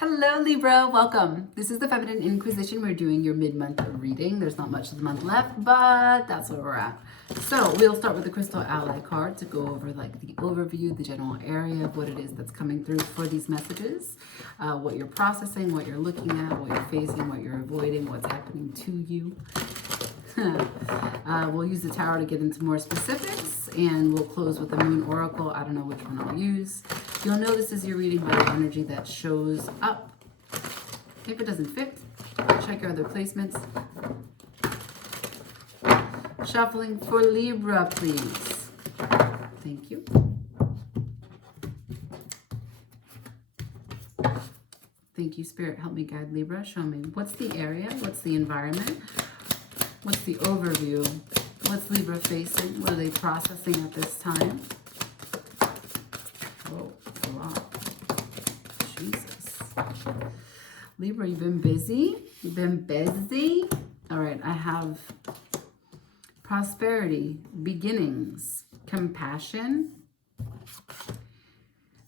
Hello Libra, welcome. This is the Feminine Inquisition. We're doing your mid-month reading. There's not much of the month left, but that's where we're at. So we'll start with the Crystal Ally card to go over like the overview, the general area of what it is that's coming through for these messages, what you're processing, what you're looking at, what you're facing, what you're avoiding, what's happening to you. We'll use the tarot to get into more specifics, and we'll close with the Moon Oracle. I don't know which one I'll use. You'll know this is your reading by the energy that shows up. If it doesn't fit, check your other placements. Shuffling for Libra, please. Thank you. Thank you, Spirit. Help me guide Libra. Show me what's the area, what's the environment, what's the overview, what's Libra facing, what are they processing at this time? Oh, a lot. Jesus. Libra, you've been busy? You've been busy? All right, I have prosperity, beginnings, compassion,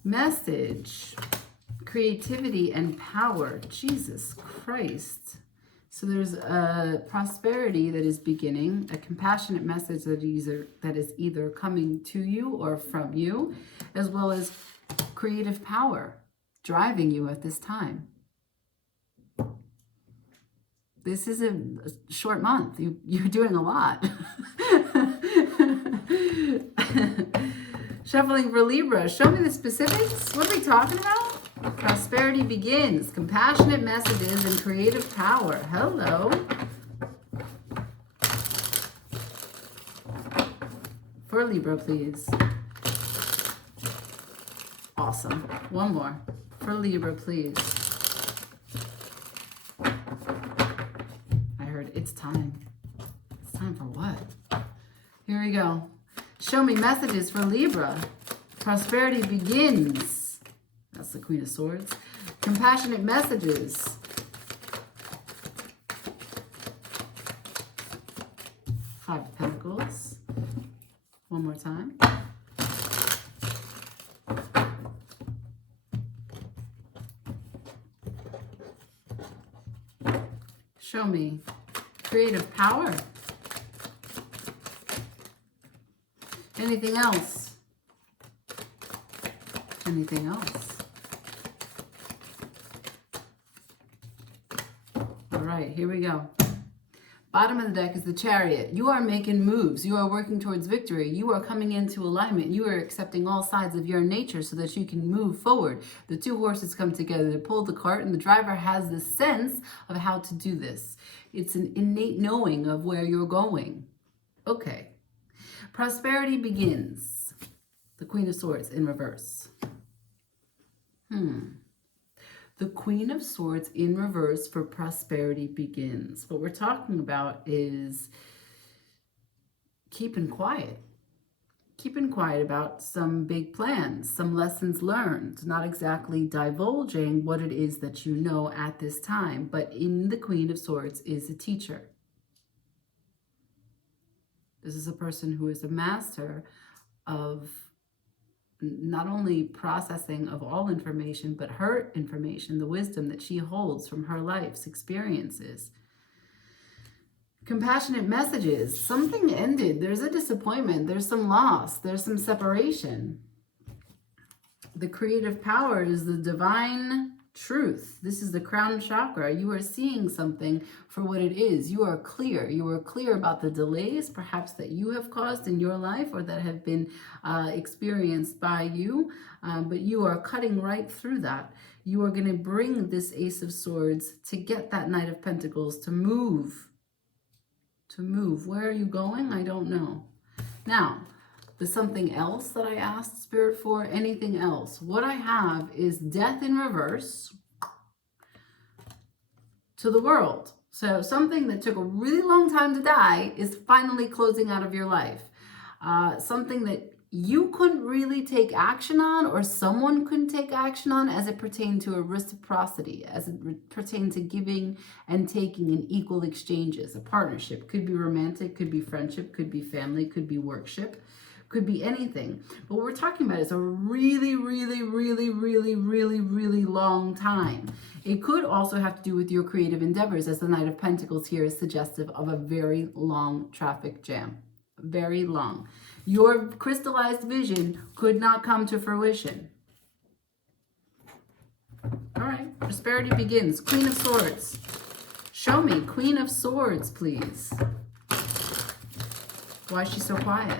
message, creativity, and power. Jesus Christ. So there's a prosperity that is beginning, a compassionate message that is either coming to you or from you, as well as creative power driving you at this time. This is a short month. You're doing a lot. Shuffling for Libra. Show me the specifics. What are we talking about? Prosperity begins. Compassionate messages and creative power. Hello. For Libra, please. Awesome. One more. For Libra, please. I heard it's time. It's time for what? Here we go. Show me messages for Libra. Prosperity begins. That's the Queen of Swords. Compassionate messages. Five of Pentacles. One more time. Show me creative power. Anything else? Anything else? All right, here we go. Bottom of the deck is the Chariot. You are making moves. You are working towards victory. You are coming into alignment. You are accepting all sides of your nature so that you can move forward. The two horses come together to pull the cart, and the driver has the sense of how to do this. It's an innate knowing of where you're going. Okay. Prosperity begins. The Queen of Swords in reverse. The Queen of Swords in reverse for prosperity begins. What we're talking about is keeping quiet. Keeping quiet about some big plans, some lessons learned, not exactly divulging what it is that you know at this time, but in the Queen of Swords is a teacher. This is a person who is a master of not only processing of all information, but her information, the wisdom that she holds from her life's experiences. Compassionate messages. Something ended. There's a disappointment. There's some loss. There's some separation. The creative power is the divine truth. This is the crown chakra. You are seeing something for what it is. You are clear. You are clear about the delays perhaps that you have caused in your life or that have been experienced by you, but you are cutting right through that. You are going to bring this Ace of Swords to get that Knight of Pentacles to move. To move. Where are you going? I don't know. Now, there's something else that I asked Spirit for. Anything else? What I have is death in reverse to the world. So something that took a really long time to die is finally closing out of your life. Something that you couldn't really take action on, or someone couldn't take action on as it pertained to a reciprocity, as it pertained to giving and taking in equal exchanges. A partnership could be romantic, could be friendship, could be family, could be workship, Could be anything. But what we're talking about is a really, really, really, really, really, really long time. It could also have to do with your creative endeavors, as the Knight of Pentacles here is suggestive of a very long traffic jam. Very long. Your crystallized vision could not come to fruition. All right, prosperity begins. Queen of Swords. Show me, Queen of Swords, please. Why is she so quiet?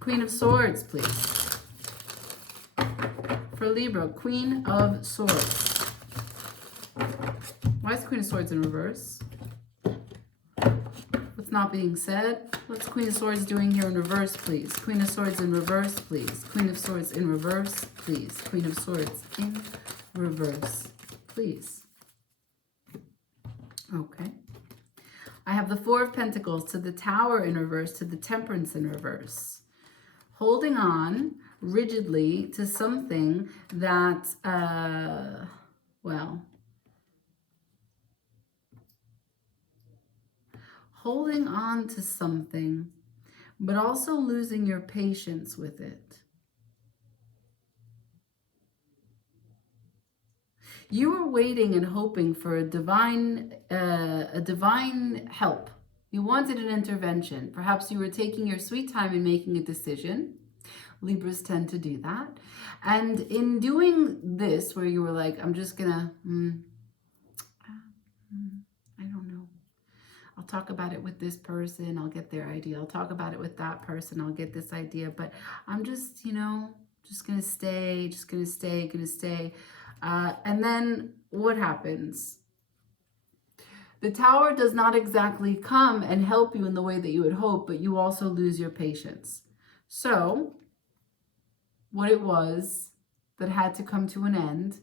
Queen of Swords, please. For Libra, Queen of Swords. Why is Queen of Swords in reverse? What's not being said? What's Queen of Swords doing here in reverse, please? Queen of Swords in reverse, please. Queen of Swords in reverse, please. Queen of Swords in reverse, please. Okay. I have the Four of Pentacles to the Tower in reverse, to the Temperance in reverse. Holding on rigidly to something that, holding on to something, but also losing your patience with it. You were waiting and hoping for a divine help. You wanted an intervention. Perhaps you were taking your sweet time in making a decision. Libras tend to do that. And in doing this, where you were like, I'm just gonna, I don't know. I'll talk about it with this person. I'll get their idea. I'll talk about it with that person. I'll get this idea. But I'm just, just gonna stay. And then what happens? The Tower does not exactly come and help you in the way that you would hope, but you also lose your patience. So what it was that had to come to an end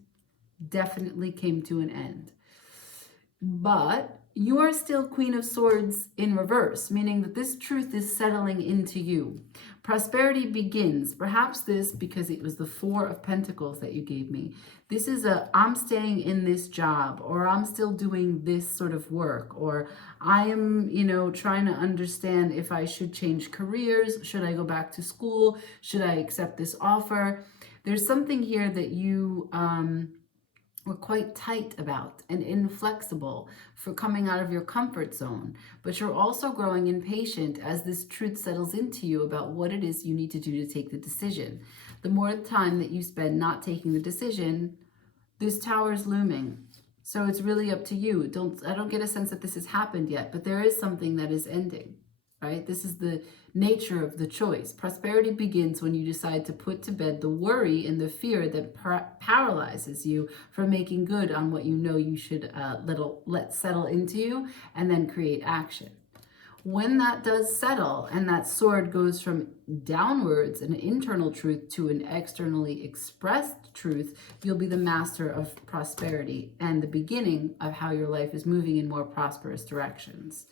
definitely came to an end. But you are still Queen of Swords in reverse, meaning that this truth is settling into you. Prosperity begins. Perhaps this, because it was the Four of Pentacles that you gave me. This is I'm staying in this job, or I'm still doing this sort of work, or I am, trying to understand if I should change careers. Should I go back to school? Should I accept this offer? There's something here that you were quite tight about and inflexible for coming out of your comfort zone. But you're also growing impatient as this truth settles into you about what it is you need to do to take the decision. The more time that you spend not taking the decision, this Tower is looming. So it's really up to you. I don't get a sense that this has happened yet, but there is something that is ending, right? This is the nature of the choice. Prosperity begins when you decide to put to bed the worry and the fear that paralyzes you from making good on what you know you should let settle into you, and then create action. When that does settle and that sword goes from downwards, an internal truth, to an externally expressed truth, you'll be the master of prosperity and the beginning of how your life is moving in more prosperous directions.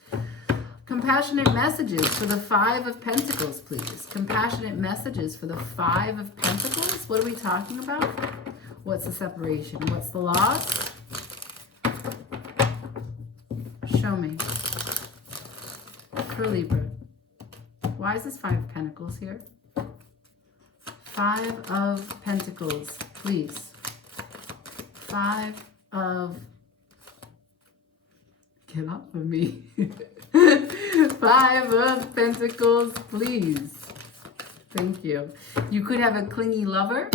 Compassionate messages for the Five of Pentacles, please. Compassionate messages for the Five of Pentacles. What are we talking about? What's the separation? What's the loss? Show me. For Libra. Why is this Five of Pentacles here? Five of Pentacles, please. Five of... Get off of me. Five of Pentacles, please. Thank you. You could have a clingy lover,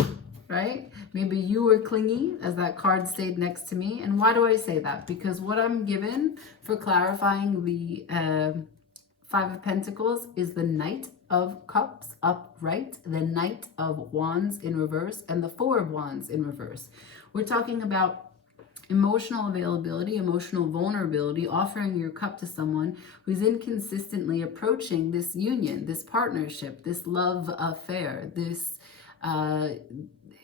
right? Maybe you were clingy as that card stayed next to me. And why do I say that? Because what I'm given for clarifying the Five of Pentacles is the Knight of Cups upright, the Knight of Wands in reverse, and the Four of Wands in reverse. We're talking about emotional availability, emotional vulnerability, offering your cup to someone who's inconsistently approaching this union, this partnership, this love affair, this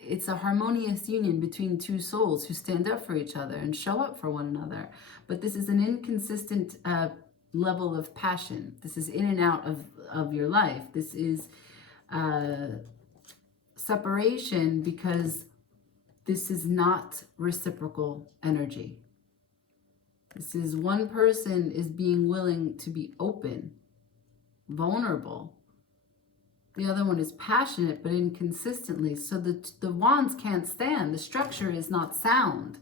it's a harmonious union between two souls who stand up for each other and show up for one another. But this is an inconsistent level of passion. This is in and out of your life. This is separation because this is not reciprocal energy. This is one person is being willing to be open, vulnerable. The other one is passionate but inconsistently. So the wands can't stand. The structure is not sound.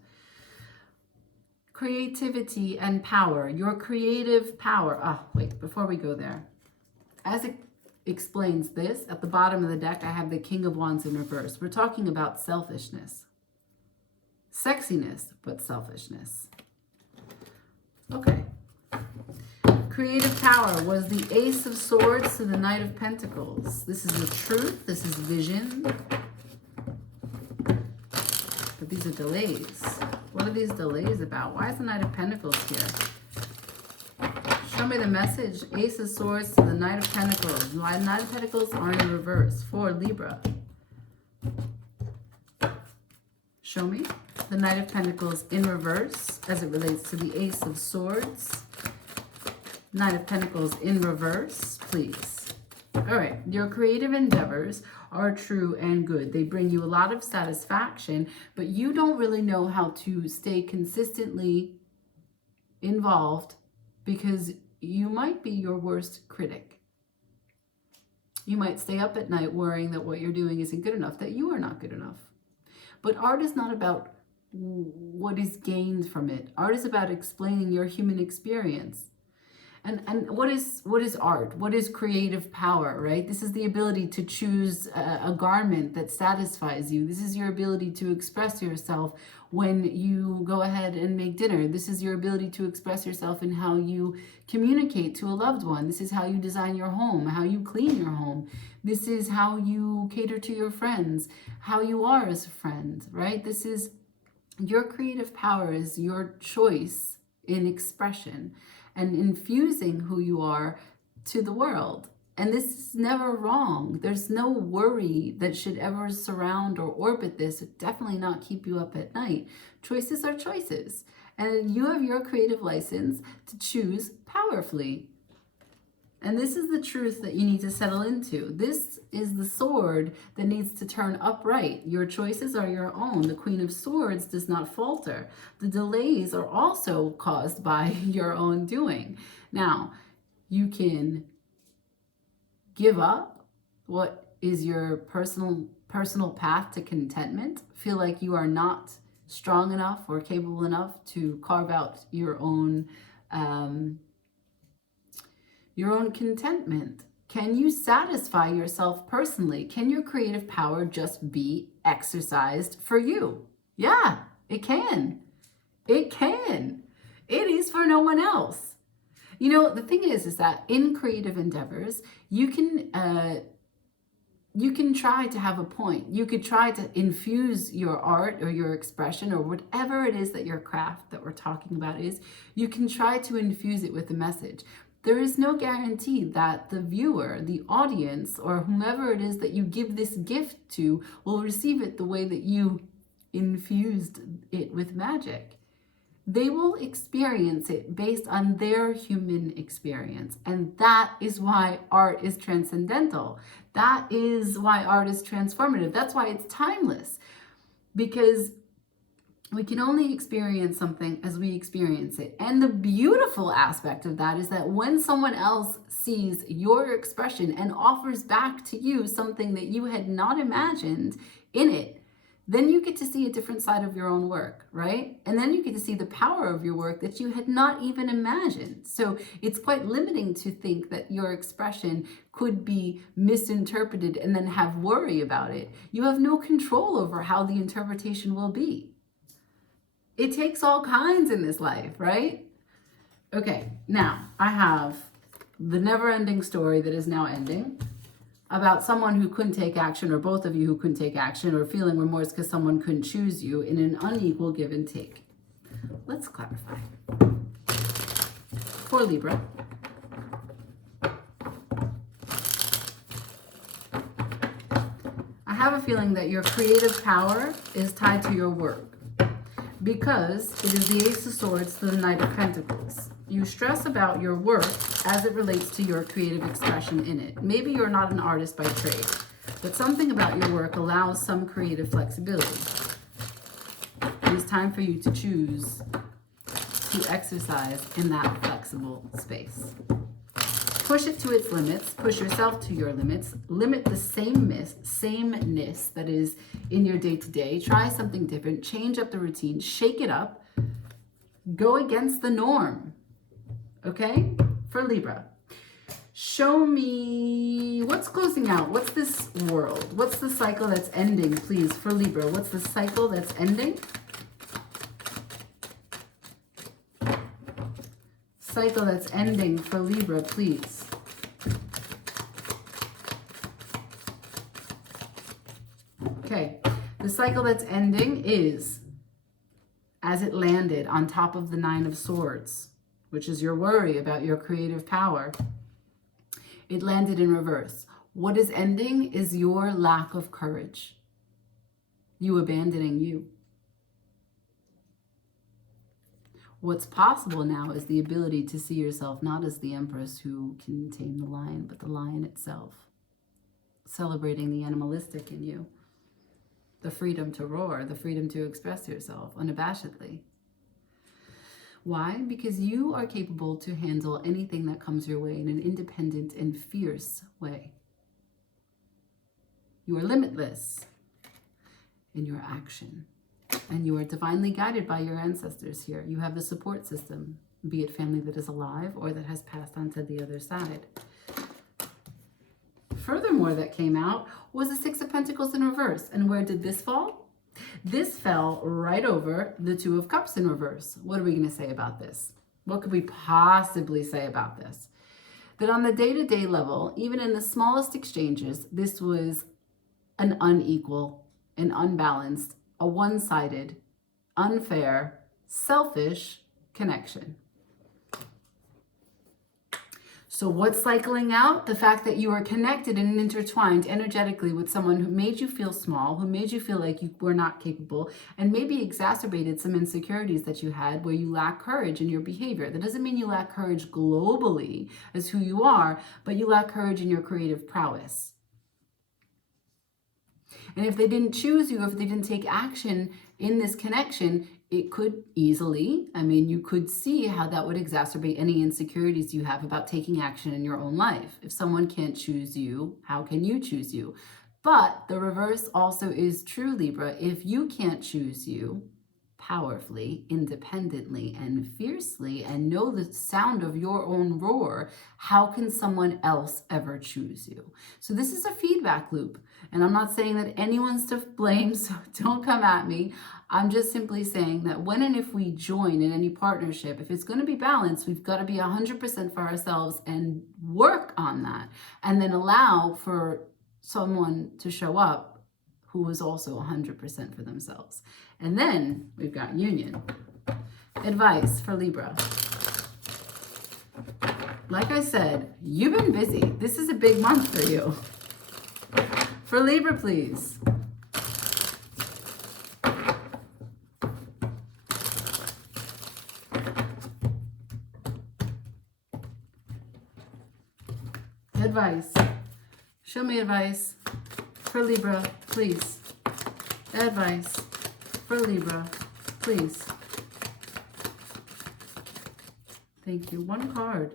Creativity and power. Your creative power. Wait, before we go there. As it explains this, at the bottom of the deck, I have the King of Wands in reverse. We're talking about selfishness. Sexiness, but selfishness. Okay. Creative power was the Ace of Swords to the Knight of Pentacles. This is the truth. This is vision. But these are delays. What are these delays about? Why is the Knight of Pentacles here? Show me the message. Ace of Swords to the Knight of Pentacles. Why the Knight of Pentacles are in reverse for Libra? Show me the Knight of Pentacles in reverse as it relates to the Ace of Swords. Knight of Pentacles in reverse, please. All right, your creative endeavors are true and good. They bring you a lot of satisfaction, but you don't really know how to stay consistently involved because you might be your worst critic. You might stay up at night worrying that what you're doing isn't good enough, that you are not good enough. But art is not about what is gained from it. Art is about explaining your human experience. And what is art? What is creative power, right? This is the ability to choose a garment that satisfies you. This is your ability to express yourself when you go ahead and make dinner. This is your ability to express yourself in how you communicate to a loved one. This is how you design your home, how you clean your home. This is how you cater to your friends, how you are as a friend, right? This is your creative power, is your choice in expression and infusing who you are to the world. And this is never wrong. There's no worry that should ever surround or orbit this. It definitely not keep you up at night. Choices are choices. And you have your creative license to choose powerfully. And this is the truth that you need to settle into. This is the sword that needs to turn upright. Your choices are your own. The Queen of Swords does not falter. The delays are also caused by your own doing. Now, you can give up what is your personal path to contentment. Feel like you are not strong enough or capable enough to carve out your own contentment. Can you satisfy yourself personally? Can your creative power just be exercised for you? Yeah, it can. It can. It is for no one else. You know, the thing is that in creative endeavors, you can try to have a point. You could try to infuse your art or your expression or whatever it is that your craft that we're talking about is. You can try to infuse it with a message. There is no guarantee that the viewer, the audience, or whomever it is that you give this gift to will receive it the way that you infused it with magic. They will experience it based on their human experience. And that is why art is transcendental. That is why art is transformative. That's why it's timeless. Because we can only experience something as we experience it. And the beautiful aspect of that is that when someone else sees your expression and offers back to you something that you had not imagined in it, then you get to see a different side of your own work, right? And then you get to see the power of your work that you had not even imagined. So it's quite limiting to think that your expression could be misinterpreted and then have worry about it. You have no control over how the interpretation will be. It takes all kinds in this life, right? Okay, now I have the never-ending story that is now ending about someone who couldn't take action, or both of you who couldn't take action, or feeling remorse because someone couldn't choose you in an unequal give and take. Let's clarify. For Libra, I have a feeling that your creative power is tied to your work, because it is the Ace of Swords to the Knight of Pentacles. You stress about your work as it relates to your creative expression in it. Maybe you're not an artist by trade, but something about your work allows some creative flexibility. It is time for you to choose to exercise in that flexible space. Push it to its limits. Push yourself to your limits. Limit the sameness that is in your day-to-day. Try something different. Change up the routine. Shake it up. Go against the norm. Okay? For Libra. Show me what's closing out. What's this world? What's the cycle that's ending, please, for Libra? What's the cycle that's ending? Cycle that's ending for Libra, please. Okay, the cycle that's ending is as it landed on top of the Nine of Swords, which is your worry about your creative power. It landed in reverse. What is ending is your lack of courage. You abandoning you. What's possible now is the ability to see yourself not as the empress who can tame the lion, but the lion itself. Celebrating the animalistic in you. The freedom to roar, the freedom to express yourself unabashedly. Why? Because you are capable to handle anything that comes your way in an independent and fierce way. You are limitless in your action. And you are divinely guided by your ancestors here. You have the support system, be it family that is alive or that has passed on to the other side. Furthermore, that came out was the Six of Pentacles in reverse. And where did this fall? This fell right over the Two of Cups in reverse. What are we going to say about this? What could we possibly say about this? That on the day-to-day level, even in the smallest exchanges, this was an unequal, an unbalanced, a one-sided, unfair, selfish connection. So what's cycling out? The fact that you are connected and intertwined energetically with someone who made you feel small, who made you feel like you were not capable, and maybe exacerbated some insecurities that you had where you lack courage in your behavior. That doesn't mean you lack courage globally as who you are, but you lack courage in your creative prowess. And if they didn't choose you, if they didn't take action in this connection, it could easily, you could see how that would exacerbate any insecurities you have about taking action in your own life. If someone can't choose you, how can you choose you? But the reverse also is true, Libra. If you can't choose you powerfully, independently, and fiercely, and know the sound of your own roar, how can someone else ever choose you? So this is a feedback loop. And I'm not saying that anyone's to blame, so don't come at me. I'm just simply saying that when and if we join in any partnership, if it's going to be balanced, we've got to be 100% for ourselves and work on that. And then allow for someone to show up who is also 100% for themselves. And then we've got union. Advice for Libra. Like I said, you've been busy. This is a big month for you. For Libra, please. Advice. Show me advice for Libra, please. Advice for Libra, please. Thank you. One card.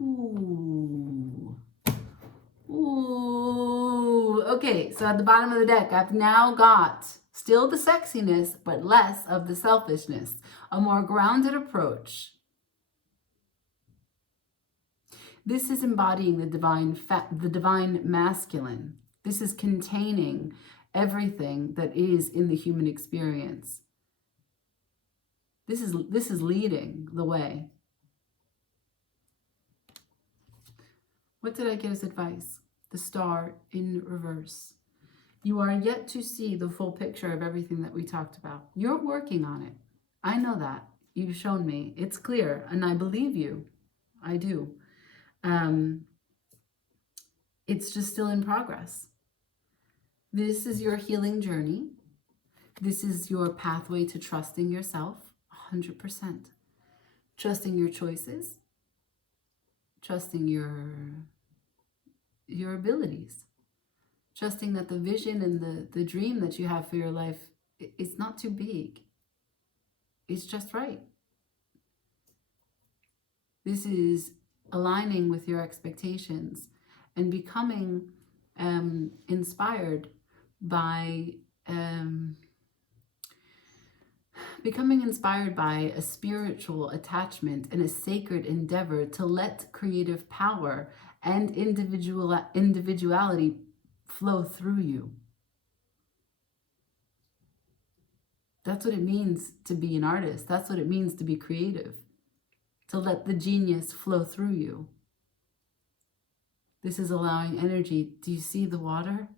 Ooh. Ooh. Okay, so at the bottom of the deck, I've now got still the sexiness, but less of the selfishness. A more grounded approach. This is embodying the divine masculine. This is containing everything that is in the human experience. This is leading the way. What did I get as advice? The Star in reverse. You are yet to see the full picture of everything that we talked about. You're working on it. I know that. You've shown me. It's clear, and I believe you. I do. It's just still in progress. This is your healing journey. This is your pathway to trusting yourself 100%. Trusting your choices. Trusting your abilities. Trusting that the vision and the dream that you have for your life is not too big. It's just right. This is aligning with your expectations and becoming inspired by a spiritual attachment and a sacred endeavor to let creative power and individuality flow through you. That's what it means to be an artist. That's what it means to be creative. To let the genius flow through you. This is allowing energy. Do you see the water?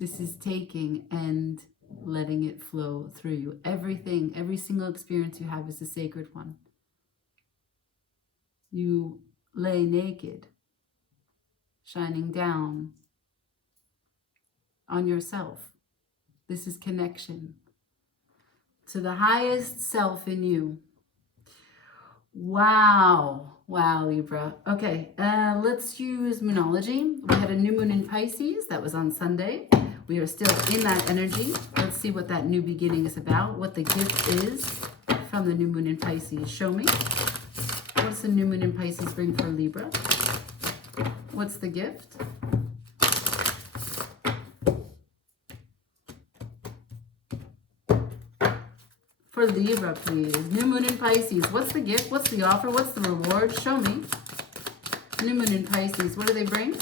This is taking and letting it flow through you. Everything, every single experience you have is a sacred one. You lay naked, shining down on yourself. This is connection to the highest self in you. Wow. Wow, Libra. Okay, let's use Moonology. We had a new moon in Pisces. That was on Sunday. We are still in that energy. Let's see what that new beginning is about, what the gift is from the new moon in Pisces. Show me. What's the new moon in Pisces bring for Libra? What's the gift? For Libra, please. New moon in Pisces. What's the gift? What's the offer? What's the reward? Show me. New moon in Pisces. What do they bring?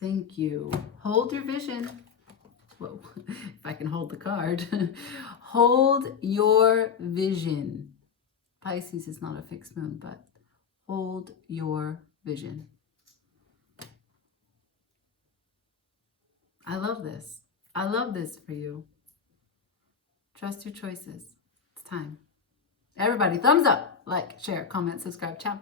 Thank you. Hold your vision. Whoa, if I can hold the card. Hold your vision. Pisces is not a fixed moon, but hold your vision. I love this. I love this for you. Trust your choices. It's time. Everybody, thumbs up, like, share, comment, subscribe. Ciao.